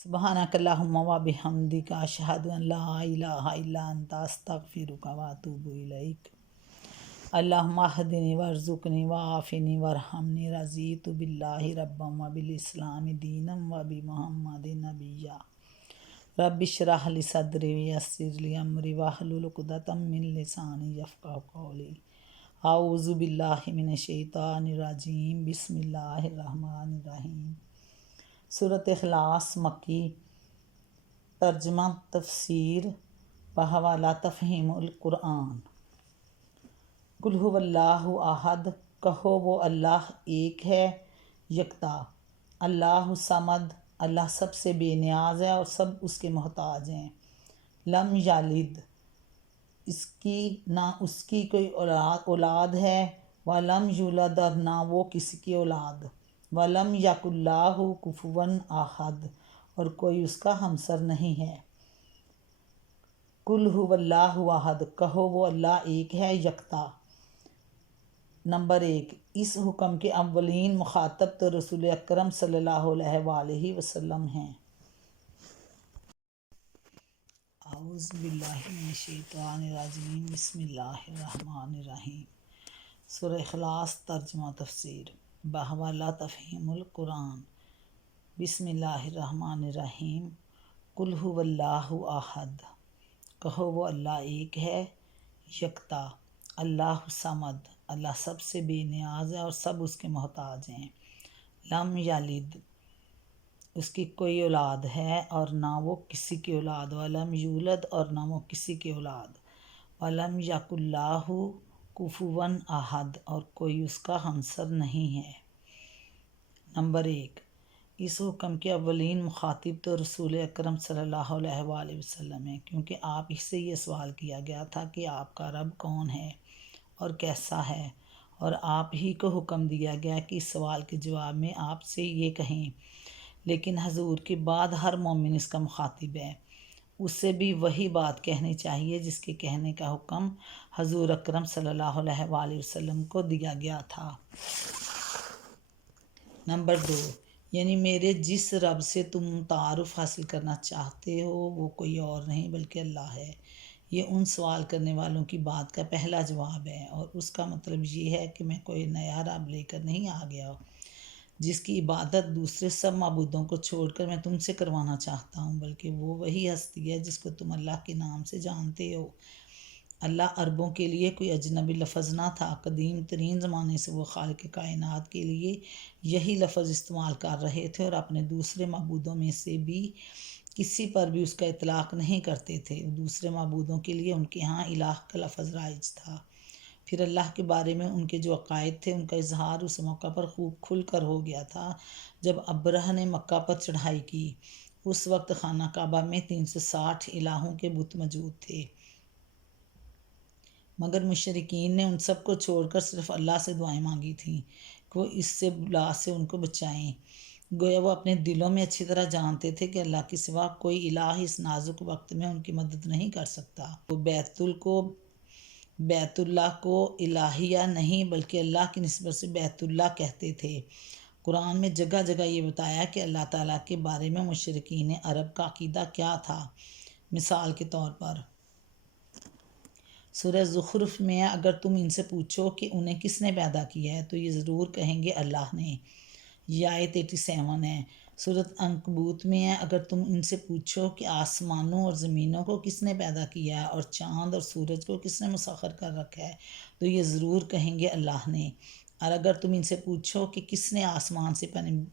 سبحانک اللہم و بحمدک اشہد ان لا الہ الا انت استغفرک و اتوب الیک۔ اللہم اہدنی وارزقنی وعافنی وارحمنی، رضیت باللہ ربا و بالاسلام دینا و بمحمد نبیا۔ رب اشرح لی صدری ویسر لی امری واحلل عقدۃ من لسانی یفقہوا قولی۔ اعوذ باللہ من الشیطان الرجیم، بسم اللہ الرحمن الرحیم۔ سورۃ اخلاص مکی، ترجمہ تفسیر بحوالہ تفہیم القرآن۔ قل هو اللہ احد، کہو وہ اللہ ایک ہے، یکتا۔ اللہ صمد، اللہ سب سے بے نیاز ہے اور سب اس کے محتاج ہیں۔ لم یلد، نہ اس کی کوئی اولاد ہے، ولم یولد، اور نہ وہ کسی کی اولاد، ولم یکن لہ کفوا احد، اور کوئی اس کا ہمسر نہیں ہے۔ قل هو اللہ احد، کہو وہ اللہ ایک ہے، یکتا۔ نمبر 1، اس حکم کے اولین مخاطب تو رسول اکرم صلی اللہ علیہ وآلہ وسلم ہیں۔ اعوذ باللہ من الشیطان الرجیم، بسم اللہ الرحمن الرحیم۔ سورہ اخلاص، ترجمہ تفسیر بحوالہ تفہیم القرآن۔ بسم اللہ الرحمن الرحیم۔ قل هو اللہ احد، کہو وہ اللہ ایک ہے، یکتا۔ اللہ صمد، اللہ سب سے بے نیاز ہے اور سب اس کے محتاج ہیں۔ لم یلد، اس کی کوئی اولاد ہے اور نہ وہ کسی کی اولاد، ولم یولد، اور نہ وہ کسی کی اولاد، ولم یکن لہ کفوا احد، اور کوئی اس کا ہمسر نہیں ہے۔ نمبر 1، اس حکم کے اولین مخاطب تو رسول اکرم صلی اللہ علیہ وآلہ وسلم ہیں، کیونکہ آپ ہی سے یہ سوال کیا گیا تھا کہ آپ کا رب کون ہے اور کیسا ہے، اور آپ ہی کو حکم دیا گیا کہ اس سوال کے جواب میں آپ سے یہ کہیں۔ لیکن حضور کے بعد ہر مومن اس کا مخاطب ہے، اسے بھی وہی بات کہنی چاہیے جس کے کہنے کا حکم حضور اکرم صلی اللہ علیہ وآلہ وسلم کو دیا گیا تھا۔ نمبر 2، یعنی میرے جس رب سے تم تعارف حاصل کرنا چاہتے ہو وہ کوئی اور نہیں بلکہ اللہ ہے۔ یہ ان سوال کرنے والوں کی بات کا پہلا جواب ہے، اور اس کا مطلب یہ ہے کہ میں کوئی نیا رب لے کر نہیں آ گیا جس کی عبادت دوسرے سب معبودوں کو چھوڑ کر میں تم سے کروانا چاہتا ہوں، بلکہ وہ وہی ہستی ہے جس کو تم اللہ کے نام سے جانتے ہو۔ اللہ عربوں کے لیے کوئی اجنبی لفظ نہ تھا، قدیم ترین زمانے سے وہ خالق کائنات کے لیے یہی لفظ استعمال کر رہے تھے، اور اپنے دوسرے معبودوں میں سے بھی کسی پر بھی اس کا اطلاق نہیں کرتے تھے۔ دوسرے معبودوں کے لیے ان کے ہاں الہ کا لفظ رائج تھا۔ پھر اللہ کے بارے میں ان کے جو عقائد تھے ان کا اظہار اس موقع پر خوب کھل کر ہو گیا تھا جب ابرہہ نے مکہ پر چڑھائی کی۔ اس وقت خانہ کعبہ میں 360 الہوں کے بت موجود تھے، مگر مشرکین نے ان سب کو چھوڑ کر صرف اللہ سے دعائیں مانگی تھیں کہ وہ اس سے بلا سے ان کو بچائیں۔ گویا وہ اپنے دلوں میں اچھی طرح جانتے تھے کہ اللہ کے سوا کوئی الہ اس نازک وقت میں ان کی مدد نہیں کر سکتا۔ وہ بیت اللہ کو الہیہ نہیں بلکہ اللہ کی نسبت سے بیت اللہ کہتے تھے۔ قرآن میں جگہ جگہ یہ بتایا کہ اللہ تعالیٰ کے بارے میں مشرکین عرب کا عقیدہ کیا تھا۔ مثال کے طور پر سورہ زخرف میں اگر تم ان سے پوچھو کہ انہیں کس نے پیدا کیا ہے تو یہ ضرور کہیں گے اللہ نے۔ یہ آیت 87 ہے۔ سورۃ عنکبوت میں ہے، اگر تم ان سے پوچھو کہ آسمانوں اور زمینوں کو کس نے پیدا کیا ہے اور چاند اور سورج کو کس نے مسخر کر رکھا ہے تو یہ ضرور کہیں گے اللہ نے۔ اور اگر تم ان سے پوچھو کہ کس نے آسمان سے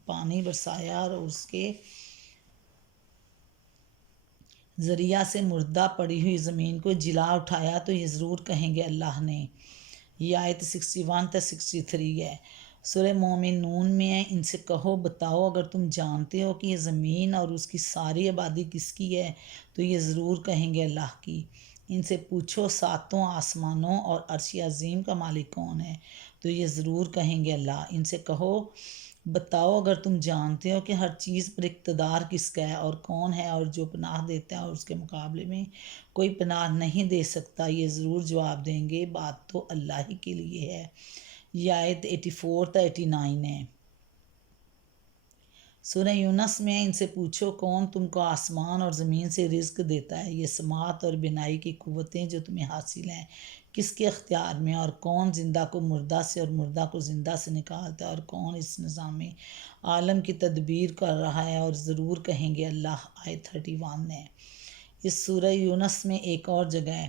پانی برسایا اور اس کے ذریعہ سے مردہ پڑی ہوئی زمین کو جلا اٹھایا تو یہ ضرور کہیں گے اللہ نے۔ یہ آیت 61 تا 63 ہے۔ سورہ مومنون میں ہے، ان سے کہو بتاؤ اگر تم جانتے ہو کہ یہ زمین اور اس کی ساری آبادی کس کی ہے تو یہ ضرور کہیں گے اللہ کی۔ ان سے پوچھو ساتوں آسمانوں اور عرش عظیم کا مالک کون ہے تو یہ ضرور کہیں گے اللہ۔ ان سے کہو بتاؤ اگر تم جانتے ہو کہ ہر چیز پر اقتدار کس کا ہے اور کون ہے اور جو پناہ دیتا ہے اور اس کے مقابلے میں کوئی پناہ نہیں دے سکتا، یہ ضرور جواب دیں گے بات تو اللہ ہی کے لیے ہے۔ یہ آیت 84 تا 89 ہے۔ سورہ یونس میں ان سے پوچھو کون تم کو آسمان اور زمین سے رزق دیتا ہے، یہ سماعت اور بینائی کی قوتیں جو تمہیں حاصل ہیں کس کے اختیار میں، اور کون زندہ کو مردہ سے اور مردہ کو زندہ سے نکالتا ہے، اور کون اس نظام عالم کی تدبیر کر رہا ہے، اور ضرور کہیں گے اللہ۔ آیت 31 ہے۔ اس سورہ یونس میں ایک اور جگہ ہے،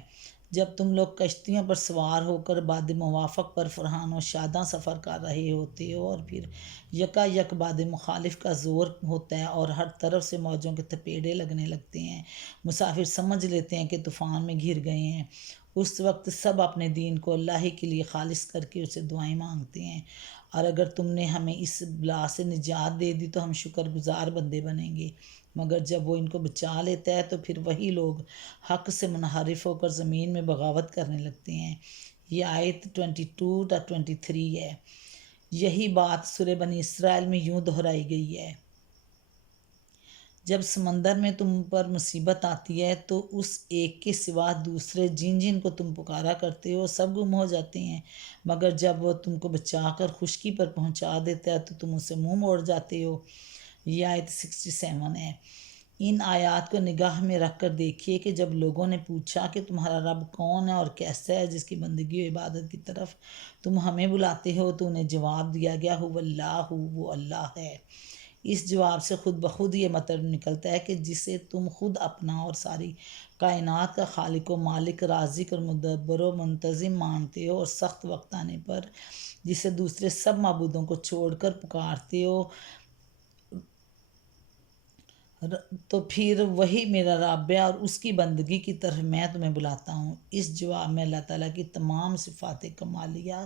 جب تم لوگ کشتیوں پر سوار ہو کر باد موافق پر فرحان و شاداں سفر کر رہے ہوتے ہو، اور پھر یکا یک باد مخالف کا زور ہوتا ہے اور ہر طرف سے موجوں کے تپیڑے لگنے لگتے ہیں، مسافر سمجھ لیتے ہیں کہ طوفان میں گھر گئے ہیں، اس وقت سب اپنے دین کو اللہ ہی کے لیے خالص کر کے اسے دعائیں مانگتے ہیں، اور اگر تم نے ہمیں اس بلا سے نجات دے دی تو ہم شکر گزار بندے بنیں گے، مگر جب وہ ان کو بچا لیتا ہے تو پھر وہی لوگ حق سے منحرف ہو کر زمین میں بغاوت کرنے لگتے ہیں۔ یہ آیت 22 تا 23 ہے۔ یہی بات سورہ بنی اسرائیل میں یوں دہرائی گئی ہے، جب سمندر میں تم پر مصیبت آتی ہے تو اس ایک کے سوا دوسرے جن جن کو تم پکارا کرتے ہو سب گم ہو جاتے ہیں، مگر جب وہ تم کو بچا کر خشکی پر پہنچا دیتا ہے تو تم اسے منہ موڑ جاتے ہو۔ یہ آیت 67 ہے۔ ان آیات کو نگاہ میں رکھ کر دیکھیے کہ جب لوگوں نے پوچھا کہ تمہارا رب کون ہے اور کیسا ہے جس کی بندگی و عبادت کی طرف تم ہمیں بلاتے ہو، تو انہیں جواب دیا گیا هو اللہ، وہ اللہ ہے۔ اس جواب سے خود بخود یہ مطلب نکلتا ہے کہ جسے تم خود اپنا اور ساری کائنات کا خالق و مالک، رازق اور مدبر و منتظم مانتے ہو، اور سخت وقت آنے پر جسے دوسرے سب معبودوں کو چھوڑ کر پکارتے ہو، تو پھر وہی میرا رب ہے اور اس کی بندگی کی طرف میں تمہیں بلاتا ہوں۔ اس جواب میں اللہ تعالیٰ کی تمام صفات کمالیہ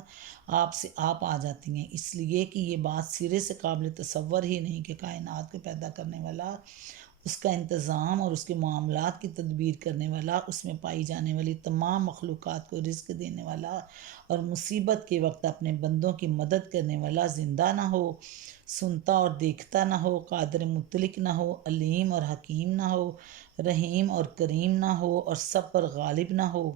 آپ آ جاتی ہیں، اس لیے کہ یہ بات سرے سے قابل تصور ہی نہیں کہ کائنات کو پیدا کرنے والا، اس کا انتظام اور اس کے معاملات کی تدبیر کرنے والا، اس میں پائی جانے والی تمام مخلوقات کو رزق دینے والا اور مصیبت کے وقت اپنے بندوں کی مدد کرنے والا زندہ نہ ہو، سنتا اور دیکھتا نہ ہو، قادر مطلق نہ ہو، علیم اور حکیم نہ ہو، رحیم اور کریم نہ ہو، اور سب پر غالب نہ ہو۔